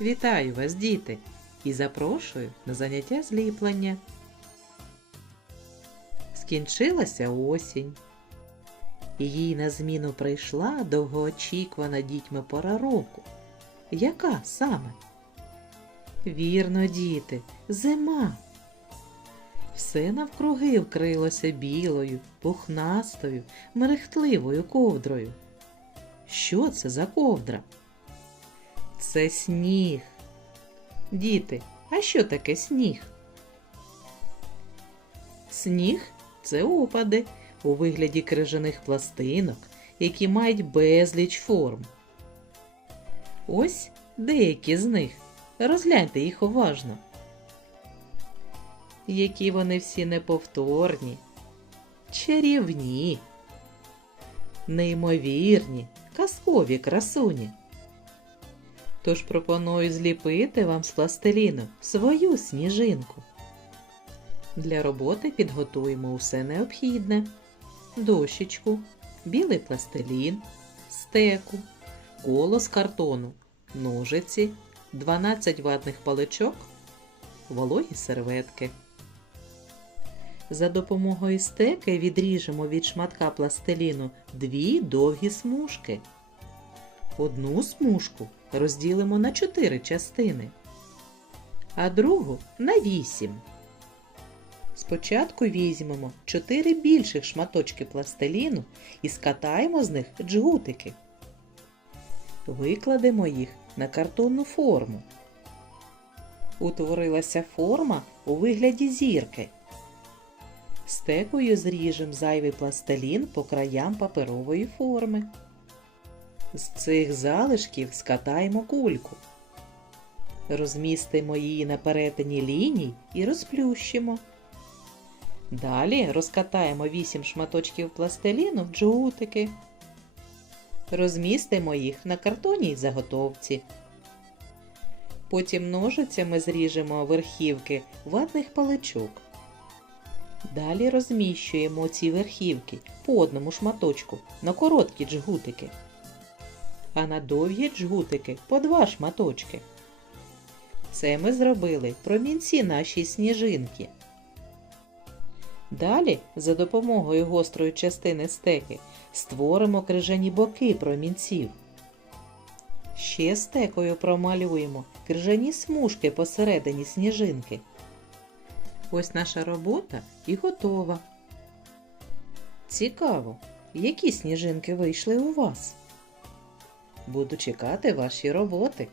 Вітаю вас, діти, і запрошую на заняття зліплення. Скінчилася осінь. Їй на зміну прийшла довгоочікувана дітьми пора року. Яка саме? Вірно, діти, зима. Все навкруги вкрилося білою, пухнастою, мерехтливою ковдрою. Що це за ковдра? Це сніг. Діти, а що таке сніг? Сніг це опади у вигляді крижаних пластинок, які мають безліч форм. Ось деякі з них. Розгляньте їх уважно. Які вони всі неповторні, чарівні, неймовірні, казкові красуні. Тож пропоную зліпити вам з пластиліну свою сніжинку. Для роботи підготуємо усе необхідне: дощечку, білий пластилін, стеку, коло з картону, ножиці, 12 ватних паличок, вологі серветки. За допомогою стеки відріжемо від шматка пластиліну дві довгі смужки. Одну смужку розділимо на чотири частини, а другу на вісім. Спочатку візьмемо чотири більших шматочки пластиліну і скатаємо з них джгутики. Викладемо їх на картонну форму. Утворилася форма у вигляді зірки. Стекою зріжемо зайвий пластилін по краям паперової форми. З цих залишків скатаємо кульку. Розмістимо її на перетині ліній і розплющимо. Далі розкатаємо 8 шматочків пластиліну в джгутики. Розмістимо їх на картонній заготовці. Потім ножицями зріжемо верхівки ватних паличок. Далі розміщуємо ці верхівки по одному шматочку на короткі джгутики, а на довгі джгутики по два шматочки. Це ми зробили промінці нашій сніжинки. Далі, за допомогою гострої частини стеки, створимо крижані боки промінців. Ще стекою промалюємо крижані смужки посередині сніжинки. Ось наша робота і готова. Цікаво, які сніжинки вийшли у вас. Буду чекати ваші роботи.